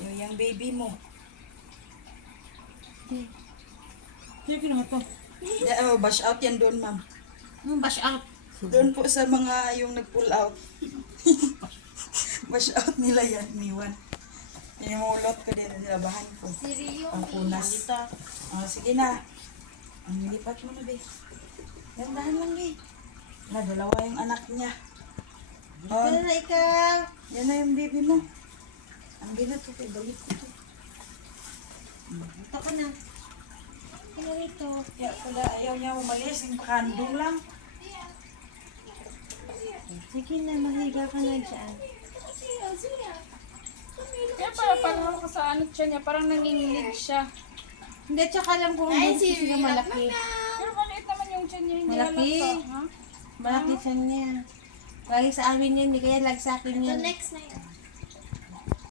Yung baby mo. Sige na ito. Bash out yan doon, ma'am. Yung bash out. Doon po sa mga yung nag-pull out. Bash out nila yan, niwan. Inumulot ko din, nilabahan ko. Ang punas. Sige na. Ang lipat mo na, be. Gandahan lang, be. Dalawa yung anak niya. Ito na ikaw. Yan na yung baby mo. Ang ginat ko, balik ko to. Ito ka na. Ito rito. Kaya pala ayaw niya umalis, yung pakandong lang. Sige na, mahiga ka na dyan. Kaya para parang ako sa ano siya niya, parang nanginginig siya. Hindi, tsaka lang kung hindi siya malaki. Pero maliit naman yung tiyan niya, hindi Malaki. halata. Ha? Malaki siya niya. Lagi sa amin yan, hindi kaya lag sa akin yan. Next na yun.